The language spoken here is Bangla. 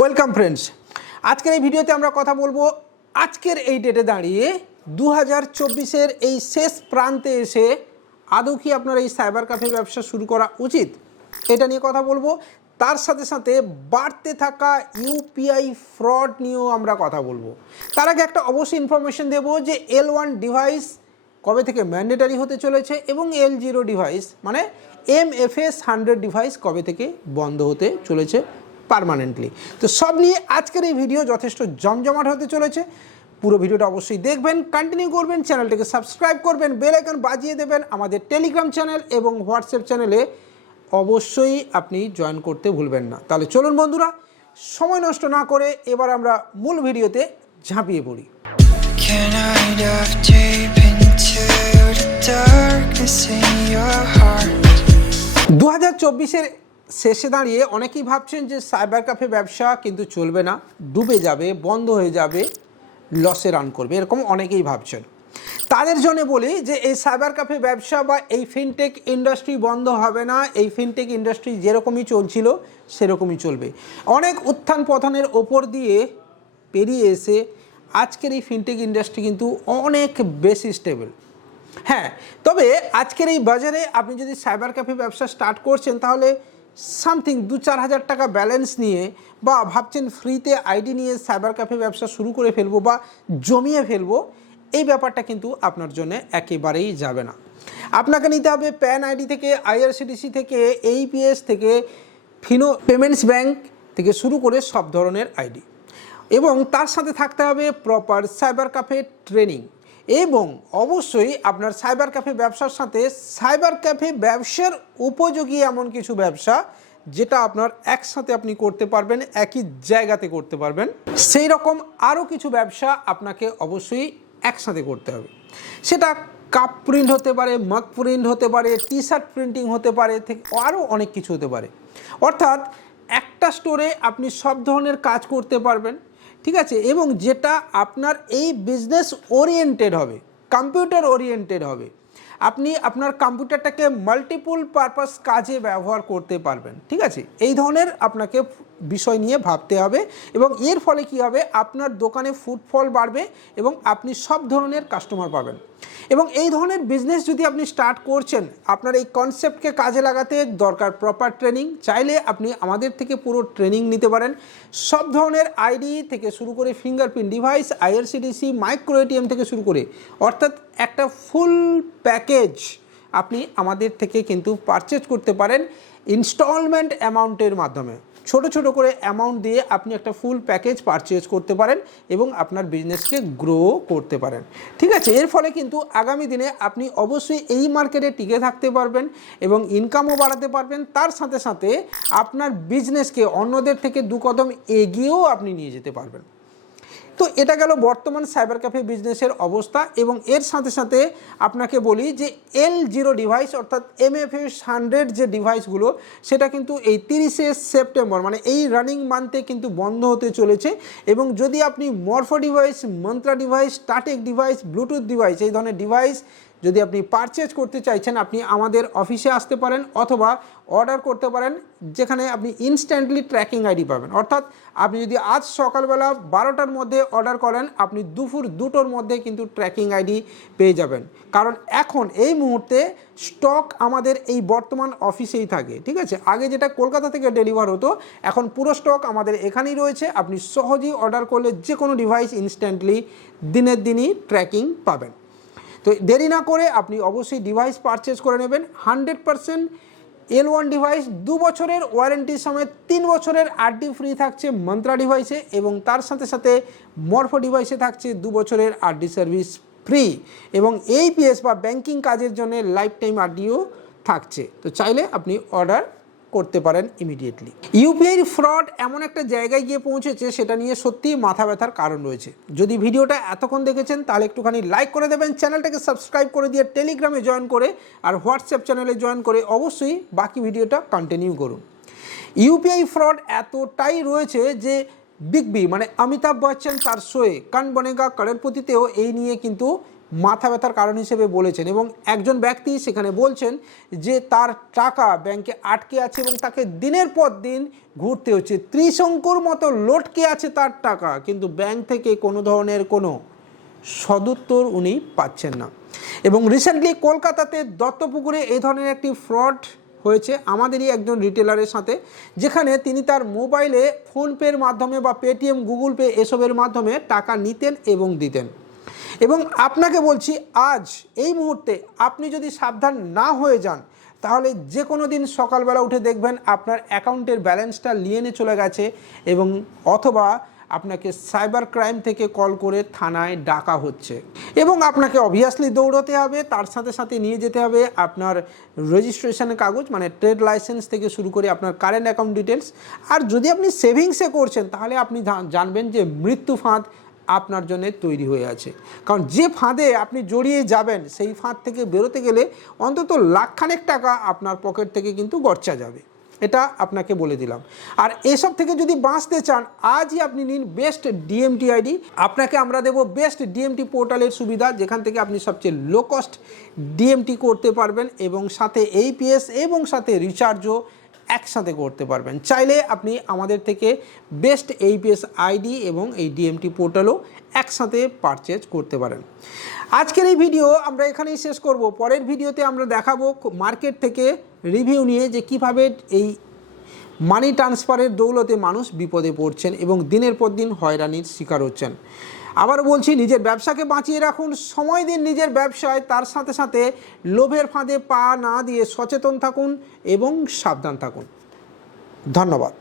ওয়েলকাম ফ্রেন্ডস আজকের এই ভিডিওতে আমরা কথা বলব আজকের এই ডেটে দাঁড়িয়ে দু হাজার চব্বিশের এই শেষ প্রান্তে এসে আদৌ কি আপনার এই সাইবার ক্যাফে ব্যবসা শুরু করা উচিত? এটা নিয়ে কথা বলব। তার সাথে সাথে বাড়তে থাকা ইউপিআই ফ্রড নিয়েও আমরা কথা বলব। তার আগে একটা অবশ্যই ইনফরমেশন দেবো যে এল ওয়ান ডিভাইস কবে থেকে ম্যান্ডেটারি হতে চলেছে এবং এল জিরো ডিভাইস মানে M F S hundred device কবে থেকে বন্ধ হতে চলেছে? পারমানেন্টলি তো সব নিয়ে আজকের এই ভিডিও যথেষ্ট জমজমাট হতে চলেছে। পুরো ভিডিওটা অবশ্যই দেখবেন কন্টিনিউ করবেন চ্যানেলটিকে সাবস্ক্রাইব করবেন বেল আইকন বাজিয়ে দেবেন আমাদের টেলিগ্রাম চ্যানেল এবং হোয়াটসঅ্যাপ চ্যানেলে অবশ্যই আপনি জয়েন করতে ভুলবেন না। তাহলে চলুন বন্ধুরা সময় নষ্ট না করে এবার আমরা মূল ভিডিওতে ঝাঁপিয়ে পড়ি? দু হাজার চব্বিশের শেষে দাঁড়িয়ে অনেকেই ভাবছেন যে সাইবার ক্যাফে ব্যবসা কিন্তু চলবে না, ডুবে যাবে, বন্ধ হয়ে যাবে লসে রান করবে, এরকম অনেকেই ভাবছেন। তাদের জন্য বলি যে এই সাইবার ক্যাফে ব্যবসা বা এই ফিনটেক ইন্ডাস্ট্রি বন্ধ হবে না, এই ফিনটেক ইন্ডাস্ট্রি যেরকমই চলছিল, সেরকমই চলবে। অনেক উত্থান পতনের ওপর দিয়ে পেরিয়ে এসে আজকের এই ফিনটেক ইন্ডাস্ট্রি কিন্তু অনেক বেশি স্টেবল হ্যাঁ তবে আজকের এই বাজারে আপনি যদি সাইবার ক্যাফে ব্যবসা স্টার্ট করছেন, তাহলে সামথিং দু চার হাজার টাকা ব্যালেন্স নিয়ে বা ভাবছেন ফ্রিতে আইডি নিয়ে সাইবার ক্যাফে ব্যবসা শুরু করে ফেলব বা জমিয়ে ফেলব, এই ব্যাপারটা কিন্তু আপনার জন্য একেবারেই যাবে না। আপনাকে নিতে হবে প্যান আইডি থেকে আইআরসিডিসি থেকে এইপিএস থেকে, ফিনো পেমেন্টস ব্যাংক থেকে শুরু করে সব ধরনের আইডি। এবং তার সাথে থাকতে হবে প্রপার সাইবার ক্যাফে ট্রেনিং। এবং অবশ্যই আপনার সাইবার ক্যাফে ব্যবসার সাথে সাইবার ক্যাফে ব্যবসার উপযোগী এমন কিছু ব্যবসা যেটা আপনার একসাথে আপনি করতে পারবেন, একই জায়গাতে করতে পারবেন। সেই রকম আরও কিছু ব্যবসা আপনাকে অবশ্যই একসাথে করতে হবে। সেটা কাপ প্রিন্ট হতে পারে, মাগ প্রিন্ট হতে পারে টি শার্ট প্রিন্টিং হতে পারে, থেকে আরও অনেক কিছু হতে পারে। অর্থাৎ একটা স্টোরে আপনি সব ধরনের কাজ করতে পারবেন। ঠিক আছে? এবং যেটা আপনার এই বিজনেস ওরিয়েন্টেড হবে কম্পিউটার ওরিয়েন্টেড হবে। আপনি আপনার কম্পিউটারটাকে মাল্টিপুল পারপাস কাজে ব্যবহার করতে পারবেন, ঠিক আছে? এই ধরনের আপনাকে বিষয় নিয়ে ভাবতে হবে এবং এর ফলে কি হবে? আপনার দোকানে ফুটফল বাড়বে এবং আপনি সব ধরনের কাস্টমার পাবেন। এবং এই ধরনের বিজনেস যদি আপনি স্টার্ট করছেন, আপনার এই কনসেপ্টকে কাজে লাগাতে দরকার প্রপার ট্রেনিং চাইলে আপনি আমাদের থেকে পুরো ট্রেনিং নিতে পারেন। সব ধরনের আইডি থেকে শুরু করে fingerprint device IRCTC micro ATM থেকে শুরু করে, অর্থাৎ একটা ফুল প্যাকেজ আপনি আমাদের থেকে কিন্তু পারচেজ করতে পারেন ইনস্টলমেন্ট অ্যামাউন্টের মাধ্যমে। ছোট ছোট করে অ্যামাউন্ট দিয়ে আপনি একটা ফুল প্যাকেজ পারচেজ করতে পারেন এবং আপনার বিজনেসকে গ্রো করতে পারেন। ঠিক আছে? এর ফলে কিন্তু আগামী দিনে আপনি অবশ্যই এই মার্কেটে টিকে থাকতে পারবেন এবং ইনকামও বাড়াতে পারবেন। তার সাথে সাথে আপনার বিজনেসকে অন্যদের থেকে দু কদম এগিয়েও আপনি নিয়ে যেতে পারবেন। তো এটা গেল বর্তমান সাইবার ক্যাফে বিজনেসের অবস্থা এবং এর সাথে সাথে আপনাকে বলি যে এল জিরো ডিভাইস অর্থাৎ এম এফ এস হান্ড্রেড যে ডিভাইসগুলো সেটা কিন্তু এই তিরিশে সেপ্টেম্বর মানে এই রানিং মান্থে কিন্তু বন্ধ হতে চলেছে এবং যদি আপনি মরফো ডিভাইস মন্ত্রা ডিভাইস টাটেক ডিভাইস ব্লুটুথ ডিভাইস এই ধরনের ডিভাইস যদি আপনি পারচেজ করতে চাইছেন, আপনি আমাদের অফিসে আসতে পারেন অথবা অর্ডার করতে পারেন, যেখানে আপনি ইনস্ট্যান্টলি ট্র্যাকিং আইডি পাবেন। অর্থাৎ আপনি যদি আজ সকালবেলা বারোটার মধ্যে অর্ডার করেন, আপনি দুপুর দুটোর মধ্যে কিন্তু ট্র্যাকিং আইডি পেয়ে যাবেন। কারণ এখন এই মুহূর্তে স্টক আমাদের এই বর্তমান অফিসেই থাকে, ঠিক আছে? আগে যেটা কলকাতা থেকে ডেলিভার হতো, এখন পুরো স্টক আমাদের এখানেই রয়েছে। আপনি সহজেই অর্ডার করলে যে কোনো ডিভাইস ইনস্ট্যান্টলি দিনের দিনই ট্র্যাকিং পাবেন। তো দেরি না করে আপনি অবশ্যই ডিভাইস পারচেজ করে নেবেন। Hundred percent L one device দু বছরের ওয়ারেন্টির সময় তিন বছরের আরডি ফ্রি থাকছে মন্ত্রা ডিভাইসে এবং তার সাথে সাথে মরফো ডিভাইসে থাকছে দু বছরের আরডি সার্ভিস ফ্রি এবং এই পিএস বা ব্যাংকিং কাজের জন্য লাইফ টাইম আরডিও থাকছে। তো চাইলে আপনি অর্ডার করতে পারেন ইমিডিয়েটলি ইউপিআই ফ্রড এমন একটা জায়গায় গিয়ে পৌঁছেছে, সেটা নিয়ে সত্যিই মাথা ব্যথার কারণ রয়েছে। যদি ভিডিওটা এতক্ষণ দেখেছেন, তাহলে একটুখানি লাইক করে দেবেন, চ্যানেলটাকে সাবস্ক্রাইব করে দিয়ে টেলিগ্রামে জয়েন করে আর হোয়াটসঅ্যাপ চ্যানেলে জয়েন করে অবশ্যই বাকি ভিডিওটা কন্টিনিউ করুন। ইউপিআই ফ্রড এতটাই রয়েছে যে বিগ বি মানে অমিতাভ বচ্চন তার শোয়ে, কান বনেগা কারেরপতিতেও এই নিয়ে কিন্তু মাথা ব্যথার কারণ হিসেবে বলেছেন এবং একজন ব্যক্তি সেখানে বলছেন যে তার টাকা ব্যাংকে আটকে আছে এবং তাকে দিনের পর দিন ঘুরতে হচ্ছে। ত্রিশঙ্কুর মতো লটকে আছে তার টাকা, কিন্তু ব্যাংক থেকে কোনো ধরনের কোনো সদুত্তর উনি পাচ্ছেন না। এবং রিসেন্টলি কলকাতাতে দত্তপুকুরে এই ধরনের একটি ফ্রড হয়েছে আমাদেরই একজন রিটেলারের সাথে, যেখানে তিনি তার মোবাইলে ফোনপের মাধ্যমে বা পেটিএম গুগল পে এসবের মাধ্যমে টাকা নিতেন এবং দিতেন। এবং আপনাকে বলছি, আজ এই মুহূর্তে আপনি যদি সাবধান না হয়ে যান, তাহলে যে কোনো দিন সকালবেলা উঠে দেখবেন আপনার অ্যাকাউন্টের ব্যালেন্সটা লিয়েনে চলে গেছে এবং অথবা আপনাকে সাইবার ক্রাইম থেকে কল করে থানায় ডাকা হচ্ছে। এবং আপনাকে অবভিয়াসলি দৌড়তে হবে, তার সাথে সাথে নিয়ে যেতে হবে আপনার রেজিস্ট্রেশনের কাগজ মানে ট্রেড লাইসেন্স থেকে শুরু করে আপনার কারেন্ট অ্যাকাউন্ট ডিটেলস আর যদি আপনি সেভিংসে করছেন, তাহলে আপনি জানবেন যে মৃত্যু ফাঁদ আপনার জন্য তৈরি হয়ে আছে। কারণ যে ফাঁদে আপনি জড়িয়ে যাবেন, সেই ফাঁদ থেকে বেরোতে গেলে অন্তত লাখখানেক টাকা আপনার পকেট থেকে কিন্তু গচ্চা যাবে। এটা আপনাকে বলে দিলাম। আর এসব থেকে যদি বাঁচতে চান, আজই আপনি নিন বেস্ট ডিএমটি আইডি। আপনাকে আমরা দেব বেস্ট ডিএমটি পোর্টালের সুবিধা, যেখান থেকে আপনি সবচেয়ে লো কস্ট ডিএমটি করতে পারবেন এবং সাথে এইপিএস এবং সাথে রিচার্জও একসাথে করতে পারবেন। চাইলে আপনি আমাদের থেকে বেস্ট এইপিএস আইডি এবং এই ডিএমটি পোর্টালও একসাথে পারচেজ করতে পারেন। আজকের এই ভিডিও আমরা এখানেই শেষ করব। পরের ভিডিওতে আমরা দেখাবো মার্কেট থেকে রিভিউ নিয়ে যে কীভাবে এই মানি ট্রান্সফারের দৌলতে মানুষ বিপদে পড়ছেন এবং দিনের পর দিন হয়রানির শিকার হচ্ছেন। আবার বলছি, নিজের ব্যবসাকে বাঁচিয়ে রাখুন, সময় দিন নিজের ব্যবসায়, তার সাথে সাথে লোভের ফাঁদে পা না দিয়ে সচেতন থাকুন এবং সাবধান থাকুন। ধন্যবাদ।